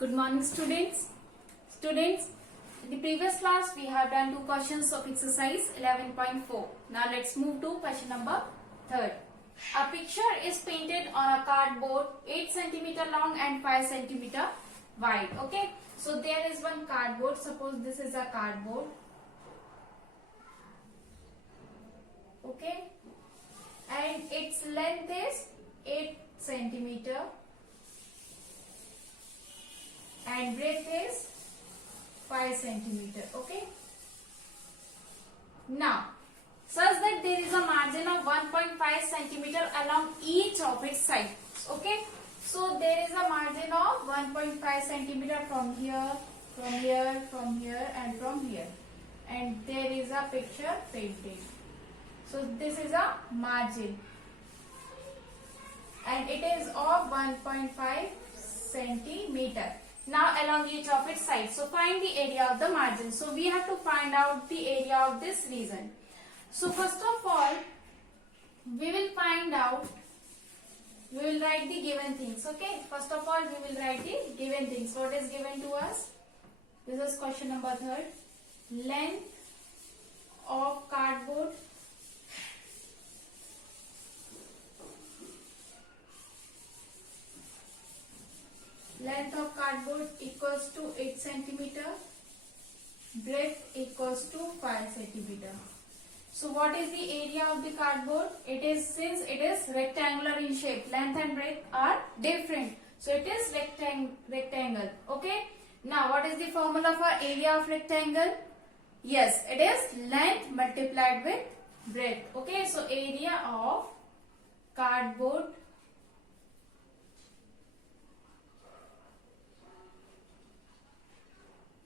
Good morning, students. Students, in the previous class we have done two questions of exercise 11.4. Now let's move to question number 3rd. A picture is painted on a cardboard 8 centimeter long and 5 centimeter wide. Okay. So there is one cardboard. Suppose this is a cardboard. Okay. And its length is 8 centimeter. And breadth is 5 centimeter. Okay. Now, such that there is a margin of 1.5 centimeter along each of its sides. Okay. So there is a margin of 1.5 centimeter from here, from here, from here, and from here. And there is a picture painted. So this is a margin. And it is of 1.5 centimeter. Now along each of its sides. So find the area of the margin. So we have to find out the area of this region. So first of all, we will find out, we will write the given things. Okay. First of all, we will write the given things. What is given to us? This is question number 3rd. Length of cardboard. Length of cardboard equals to 8 centimeter. Breadth equals to 5 centimeter. So what is the area of the cardboard? It is, since it is rectangular in shape, length and breadth are different. So it is rectangle. Okay. Now what is the formula for area of rectangle? Yes, it is length multiplied with breadth. Okay. So area of cardboard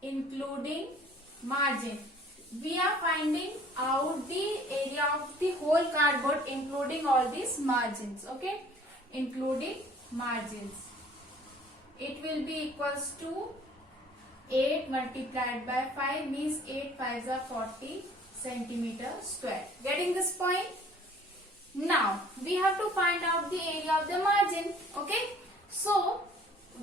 including margin. We are finding out the area of the whole cardboard including all these margins. Okay, including margins. It will be equals to 8 multiplied by 5 means 8 5s are 40 centimeter square. Getting this point? Now we have to find out the area of the margin. Okay, so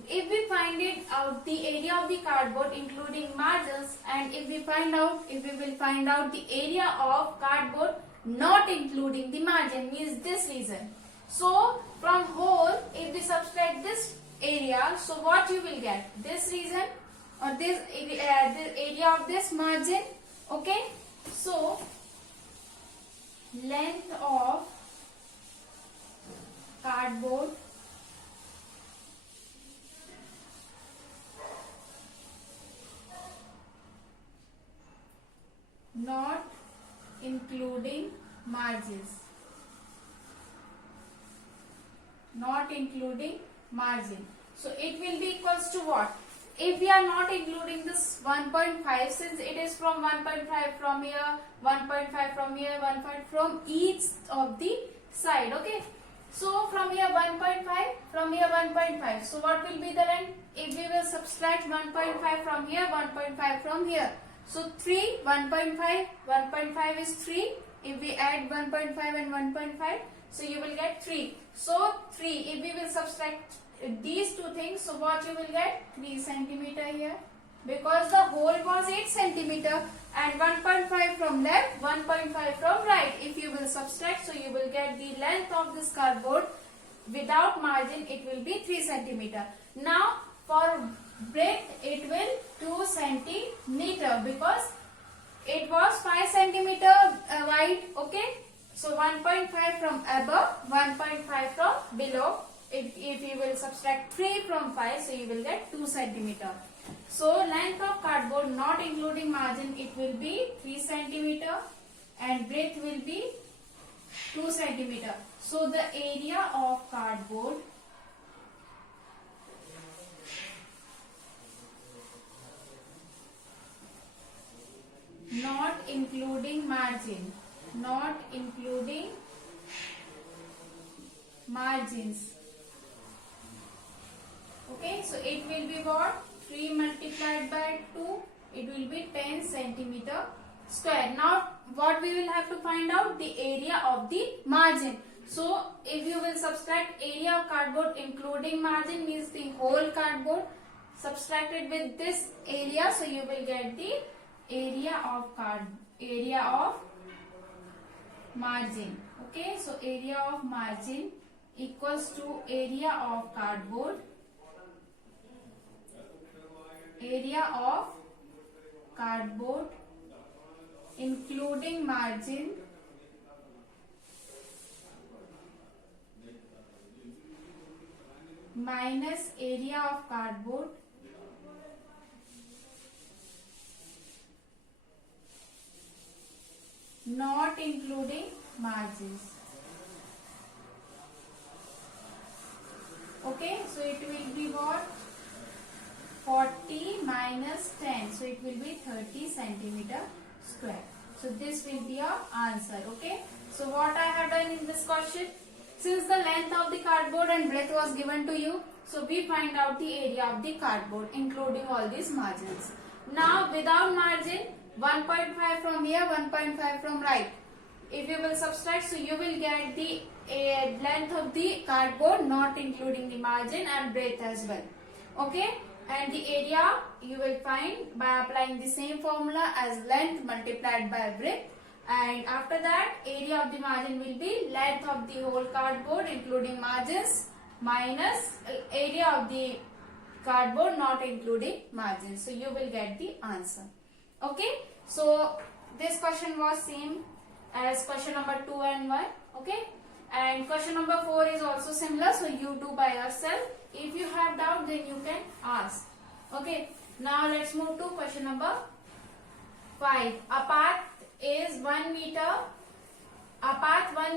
if we find it out the area of the cardboard including margins, and if we will find out the area of cardboard not including the margin, means this region. So from whole, if we subtract this area, so what you will get? This region or this area of this margin. Okay. So length of cardboard not including margins. Not including margin. So it will be equals to what? If we are not including this 1.5, since it is from 1.5 from here, 1.5 from here, 1.5 from each of the side. Okay. So from here 1.5, from here 1.5. So what will be the length? If we will subtract 1.5 from here, 1.5 from here. So 3, 1.5, 1.5 is 3. If we add 1.5 and 1.5, so you will get 3. So 3, if we will subtract these two things, so what you will get? 3 centimeter here. Because the whole was 8 centimeter and 1.5 from left, 1.5 from right. If you will subtract, so you will get the length of this cardboard without margin, it will be 3 centimeter. Now for breadth it will 2 centimeter because it was 5 centimeter wide. Okay. So 1.5 from above, 1.5 from below. If you will subtract 3 from 5, so you will get 2 centimeter. So length of cardboard not including margin, it will be 3 centimeter and breadth will be 2 centimeter. So the area of cardboard not including margin, not including margins. Okay, so it will be what? 3 multiplied by 2, it will be 10 centimeter square. Now what we will have to find out? The area of the margin. So if you will subtract area of cardboard including margin, means the whole cardboard, subtracted with this area, so you will get the area of margin. Okay, so area of margin equals to area of cardboard, including margin minus area of cardboard not including margins. Okay, so it will be what? 40 minus 10, so it will be 30 centimeter square. So this will be our answer. Okay, so what I have done in this question, since the length of the cardboard and breadth was given to you, so we find out the area of the cardboard including all these margins. Now without margin, 1.5 from here, 1.5 from right. If you will subtract, so you will get the length of the cardboard not including the margin and breadth as well. Okay, and the area you will find by applying the same formula as length multiplied by breadth, and after that area of the margin will be length of the whole cardboard including margins minus area of the cardboard not including margins. So you will get the answer. Okay, so this question was same as question number 2 and 1. Okay, and question number 4 is also similar, so you do by yourself. If you have doubt, then you can ask. Okay, now let's move to question number 5. A path 1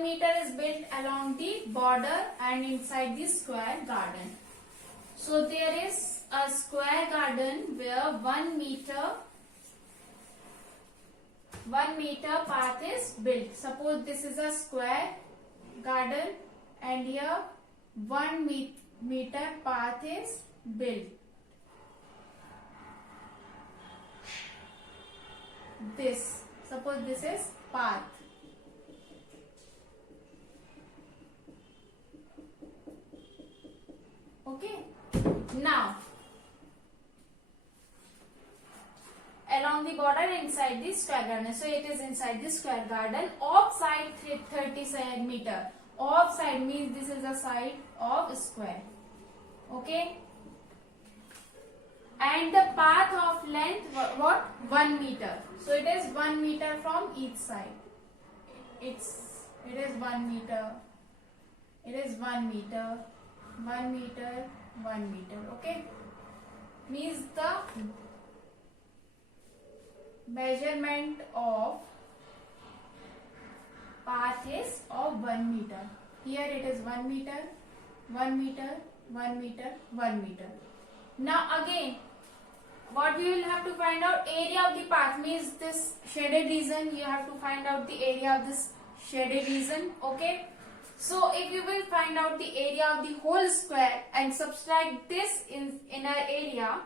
meter is built along the border and inside the square garden. So there is a square garden where 1 meter path is built. Suppose this is a square garden and here 1 meter path is built. Suppose this is path. Okay, now along the border inside the square garden, so it is inside the square garden. Offside 30 centimeter. Offside means this is the side of square. Okay, and the path of length what? 1 meter. So it is 1 meter from each side. It is 1 meter. It is 1 meter. 1 meter. 1 meter. Okay, means the measurement of path is of 1 meter. Here it is 1 meter, 1 meter, 1 meter, 1 meter. Now again, what we will have to find out, area of the path means this shaded region. You have to find out the area of this shaded region. Okay, so if you will find out the area of the whole square and subtract this in inner area,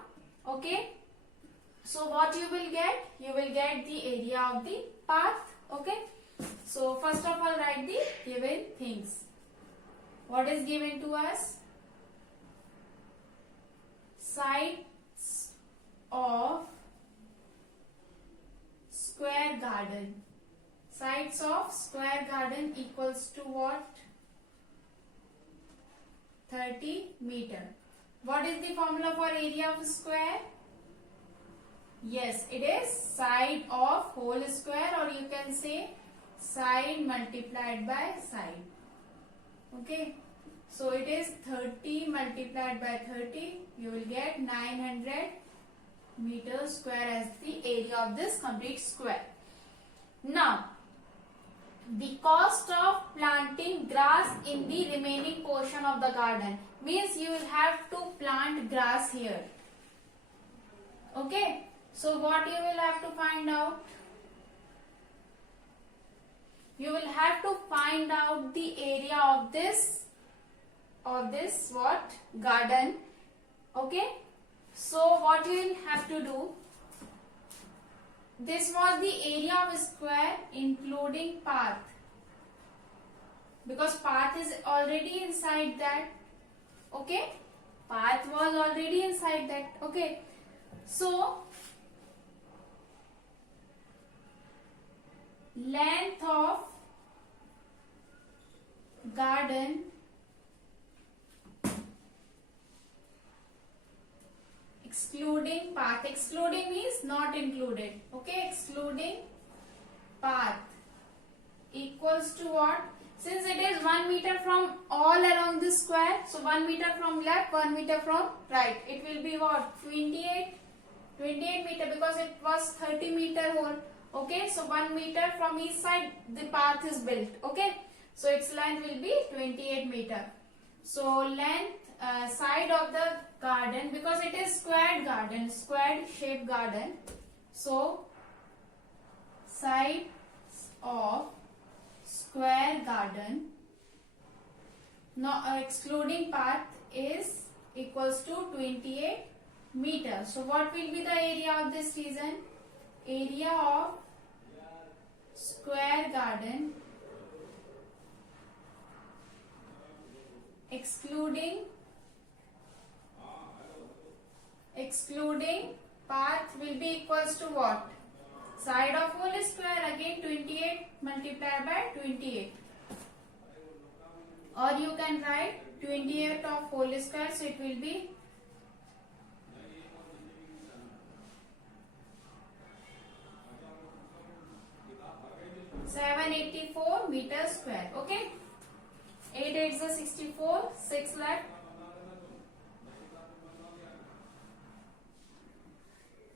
okay, so what you will get? You will get the area of the path. Okay, so first of all write the given things. What is given to us? Sides of square garden. Sides of square garden equals to what? 30 meter. What is the formula for area of square? Yes, it is side of whole square, or you can say side multiplied by side. Okay, so it is 30 multiplied by 30. You will get 900 meters square as the area of this complete square. Now, the cost of planting grass in the remaining portion of the garden means you will have to plant grass here. Okay, so what you will have to find out? You will have to find out the area of this what? Garden. Okay, so what you will have to do? This was the area of square including path, because path is already inside that. Okay, path was already inside that. Okay, so length of garden excluding path, excluding means not included. Okay, excluding path equals to what? Since it is 1 meter from all along this square, so 1 meter from left, 1 meter from right, it will be what? 28 meter, because it was 30 meter whole. Okay, so 1 meter from each side the path is built. Okay, so its length will be 28 meter. So length side of the garden, because it is squared garden, squared shaped garden, so side of square garden, excluding path, is equals to 28 meter. So what will be the area of this region? Area of square garden excluding path will be equals to what? Side of whole square, again 28 multiplied by 28, or you can write 28 of whole square, so it will be 784 meter square. Okay, 8 8 is 64, 6 lakh.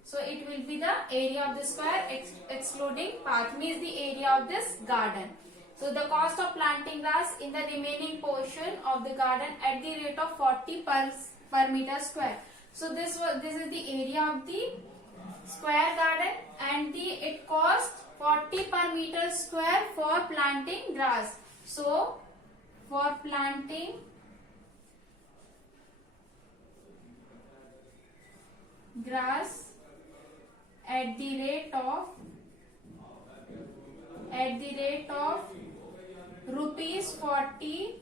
So it will be the area of the square excluding path, means the area of this garden. So the cost of planting grass in the remaining portion of the garden at the rate of 40 per meter square. So this is the area of the square garden, and it cost 40 per meter square for planting grass. So for planting grass at the rate of rupees 40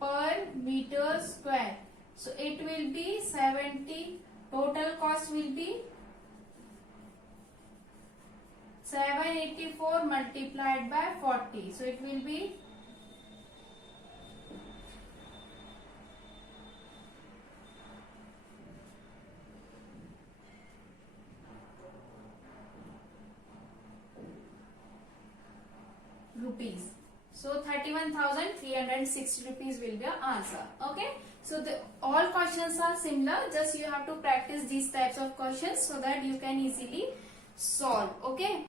per meter square, so it will be 70. Total cost will be 784 multiplied by 40, so it will be rupees. So 31,360 rupees will be our answer. Okay, so all questions are similar, just you have to practice these types of questions so that you can easily solve. Okay.